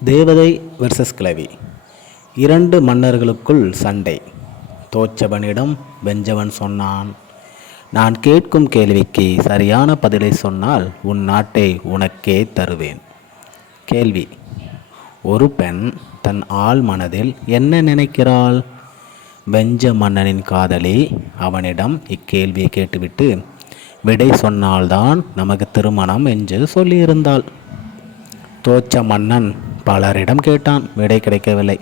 தேவதை வெர்சஸ் கிளவி இரண்டு மன்னர்களுக்குள் சண்டை. தோச்சவனிடம் வெஞ்சவன் சொன்னான் நான் கேட்கும் கேள்விக்கு சரியான பதிலை சொன்னால் உன் நாட்டை உனக்கே தருவேன். கேள்வி ஒரு பெண் தன் ஆள் மனதில் என்ன நினைக்கிறாள்? வெஞ்ச மன்னனின் காதலி அவனிடம் இக்கேள்வியை கேட்டுவிட்டு விடை சொன்னால்தான் நமக்கு திருமணம் என்று சொல்லியிருந்தாள். தோச்ச மன்னன் பலரிடம் கேட்டான். விடை கிடைக்கவில்லை.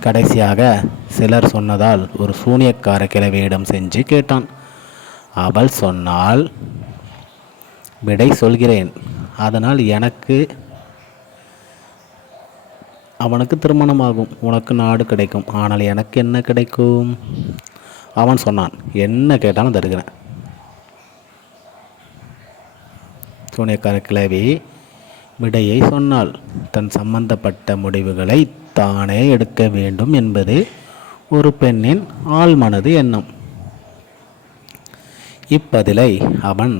கடைசியாக சிலர் சொன்னதால் ஒரு சூனியக்கார கிழவியிடம் செஞ்சு கேட்டான். அவள் சொன்னால் விடை சொல்கிறேன். அதனால் எனக்கு அவனுக்கு திருமணமாகும். உனக்கு நாடு கிடைக்கும். ஆனால் எனக்கு என்ன கிடைக்கும்? அவன் சொன்னான் என்ன கேட்டாலும் தருகிறேன். சூனியக்கார கிழவி விடையை சொன்னால் தன் சம்பந்தப்பட்ட முடிவுகளை தானே எடுக்க வேண்டும் என்பது ஒரு பெண்ணின் ஆழ்மனது எண்ணம். இப்பதிலை அவன்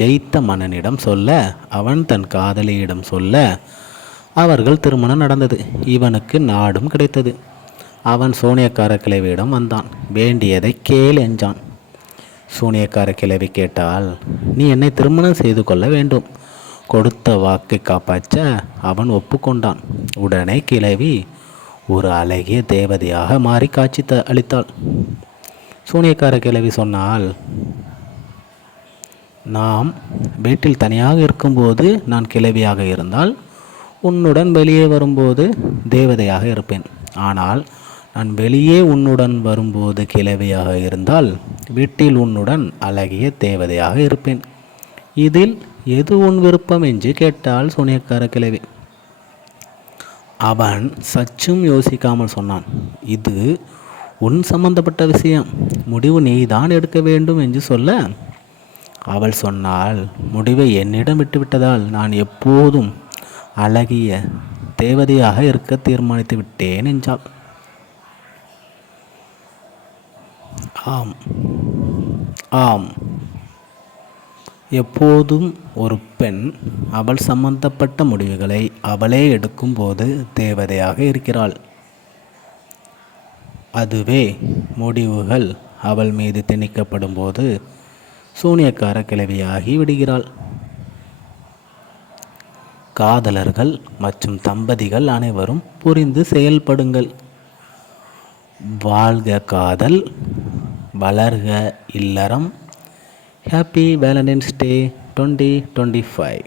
ஜெயித்த மன்னனிடம் சொல்ல அவன் தன் காதலியிடம் சொல்ல அவர்கள் திருமணம் நடந்தது. இவனுக்கு நாடும் கிடைத்தது. அவன் சூனியக்கார கிழவியிடம் வந்தான். வேண்டியதை கேள் என்றான். சூனியக்கார கிழவி கேட்டால் நீ என்னை திருமணம் செய்து கொள்ள வேண்டும். கொடுத்த வாக்கை காப்பாற்ற அவன் ஒப்புக்கொண்டான். உடனே கிழவி ஒரு அழகிய தேவதையாக மாறி காட்சி த அளித்தாள். சூனியக்கார கிழவி சொன்னால் நாம் வீட்டில் தனியாக இருக்கும்போது நான் கிழவியாக இருந்தால் உன்னுடன் வெளியே வரும்போது தேவதையாக இருப்பேன். ஆனால் நான் வெளியே உன்னுடன் வரும்போது கிழவியாக இருந்தால் வீட்டில் உன்னுடன் அழகிய தேவதையாக இருப்பேன். இதில் எது உன் விருப்பம் என்று கேட்டால் சூனியக்கார கிழவி. அவன் சற்றும் யோசிக்காமல் சொன்னான் இது உன் சம்பந்தப்பட்ட விஷயம். முடிவு நீ தான் எடுக்க வேண்டும் என்று சொல்ல. அவள் சொன்னால் முடிவை என்னிடம் விட்டுவிட்டதால் நான் எப்போதும் அழகிய தேவதையாக இருக்க தீர்மானித்து விட்டேன் என்றாள். ஆம் ஆம் எப்போதும் ஒரு பெண் அவள் சம்பந்தப்பட்ட முடிவுகளை அவளே எடுக்கும்போது தேவதையாக இருக்கிறாள். அதுவே முடிவுகள் அவள் மீது திணிக்கப்படும் போது சூனியக்கார கிழவியாகி விடுகிறாள். காதலர்கள் மற்றும் தம்பதிகள் அனைவரும் புரிந்து செயல்படுங்கள். வாழ்க காதல் வளர்க இல்லறம் happy Valentine's day twenty twenty five